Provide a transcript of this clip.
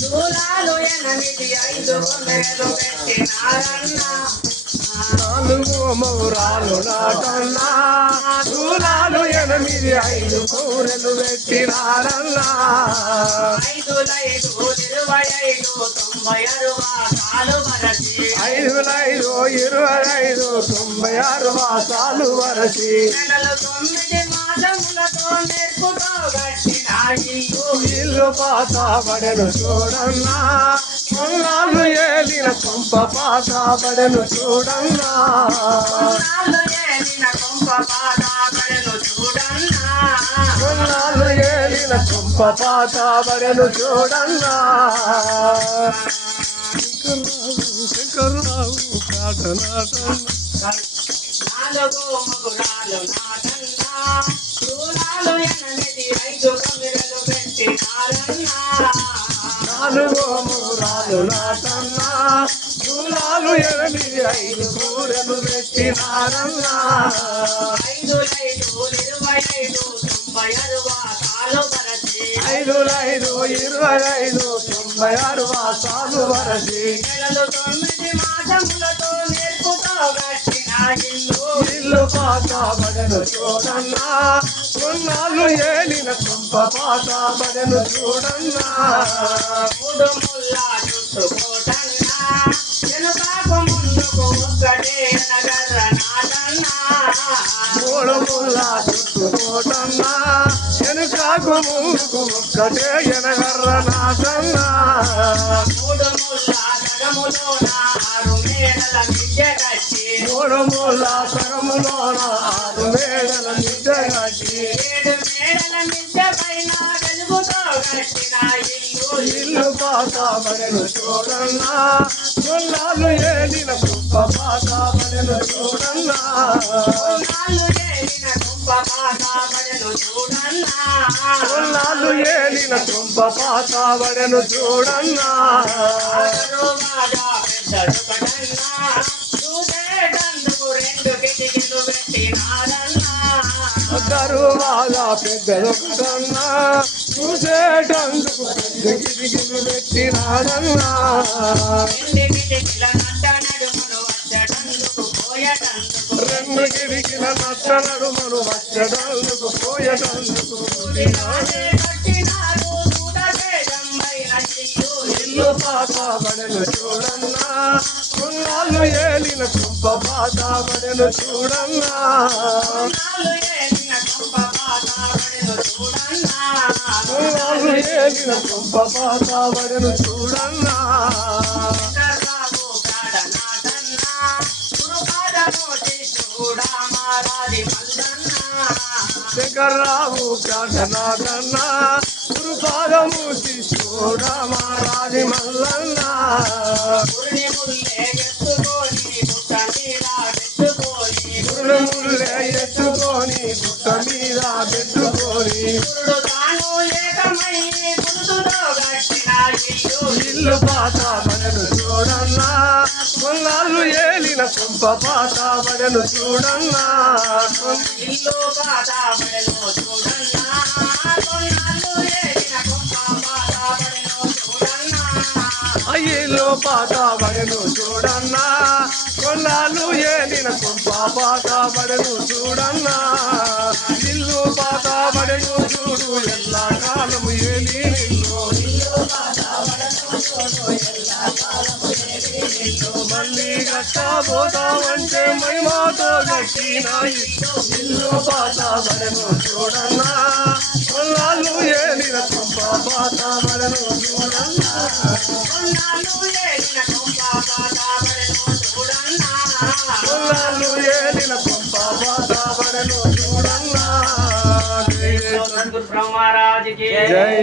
దూలాలు 8 కొమ్మెలు పెట్టినారన్న నాలుగు మౌరాలు నాటన్నా దూలాలు 8 కూరలు పెట్టినారన్నా 5 5 25 96 వరసి 5 5 25 96 మాసాలు వరసి నెలలు 9 మాసములతో నేర్పుతో గట్టిన ఇల్లు పాత పడెను చూడన్నా కొన్నాళ్ళు ఏలిన కొంప పాత పడెను చూడన్నా కొన్నాళ్ళు ఏలిన కొంప పాత పడెను చూడన్నా కొన్నాళ్ళు ఏలిన కొంప పాత పడెను చూడన్నా శంకర్రావు కాట నాటన్నా 4 మగురాలు నాటన్నా దూలాలు 8 కొమ్మెలు పెట్టినారన్నా 4 మౌరాలు నాటన్నా దూలాలు 8 కూరలు పెట్టినారన్నా 5 5 25 96 వరసి 5 5 25 96 మాసాలు వరసి నెలలు 9 మాసములతో నేర్పుతో గట్టిన ఇల్లు పాత పడెను చూడన్నా కొన్నాళ్ళు ఏలిన కొంప పాత పడెను చూడన్నా 3 ముల్లా చుట్టుకోటన్నా వెనుకకు ముందుకు ఒక్కటే నగర నాటన్నా 3 ముళ్ళ చుట్టుకోటన్నా వెనుకకు ముందుకు ఒక్కటే ఎనగర్ర నాటన్నా 3 ముల్లా సగములోన 6 మేడల మిద్దె కట్టి 3 ముళ్ళ సగములోన 6 మేడల మిద్దె కట్టి 7 మేడల మిద్దె పైన వెలుగుతో కట్టిన ఇల్లు పాత పడెను చూడన్నా కొన్నాళ్ళు ఏలిన కొంప పాత పడెను చూడన్నా కొన్నాళ్ళు ఏలిన కొంప పాత పడెను చూడన్నా కొన్నాళ్ళు ఏలిన కొంప పాత పడెను చూడన్నా ఆగరువాగా పెద్దడు కడన్నా చూసేటందుకు 2 కిటికీలు పెట్టినారన్నా దరువాగా పెద్దదొకటన్నా చూసేటందుకు పెద్ద కిటికీలు పెట్టినాడన్నా 2 కిటికీల నట్ట నడుమును వచ్చటందుకు పోయటందుకు 2 కిటికీల నట్ట నడుమును వచ్చటందుకు పోయటందుకు నాదే కట్టినారు చూడకే జంబైన ఇల్లు పాత పడెను చూడన్నా కొన్నాళ్ళు ఏలిన కొంప పాత పడెను చూడన్నా కొన్నాళ్ళు ఏలిన కొంప పాత పడెను చూడన్నా కొన్నాళ్ళు ఏలిన కొంప పాత పడెను చూడన్నా శంకర్రావు కాడ నాటన్నా గురుపాదమూర్తి చూడా మారాది మల్లన్నా శంకర్రావు కాటనాదన్నా గురుపాదమూర్తి చూడమారాది మల్లన్నా గురుని ముల్లే ఎత్తుకొని పుట్ట మీద పెట్టుకొని గురుడు ముల్లే ఎత్తుకొని గుట్ట మీద పెట్టుకొని గురుడు తాను ఏకమై గురుతుతో గట్టిన ఇల్లు పాత పడెను చూడన్నా కొన్నాళ్ళు ఏలిన కొంప పాత పడెను చూడన్నా ఇల్లు పాత పడెను చూడన్నా కొన్నాళ్ళు ఏలిన కొంప పాత పడెను చూడన్నా ఇల్లు పాత పడెను చూడన్నా కొన్నాళ్ళు ఏలిన కొంప పాత పడెను చూడన్నా ఇల్లు పాత పడెను చూడు ఎల్లా కాలము ఏలి నిల్లు మళ్ళీ గట్టబోతామంటే మహిమతో గట్టిన ఇల్లు పాత పడెను చూడన్నా కొన్నాళ్ళు ఏలిన కొంప పాత పడెను చూడన్నా కొన్నాళ్ళు ఏలిన కొంప పాత పడెను చూడన్నా కొన్నాళ్ళు ఏలిన కొంప పాత పడెను చూడన్నా సద్గురు బ్రహ్మరాజుకి జై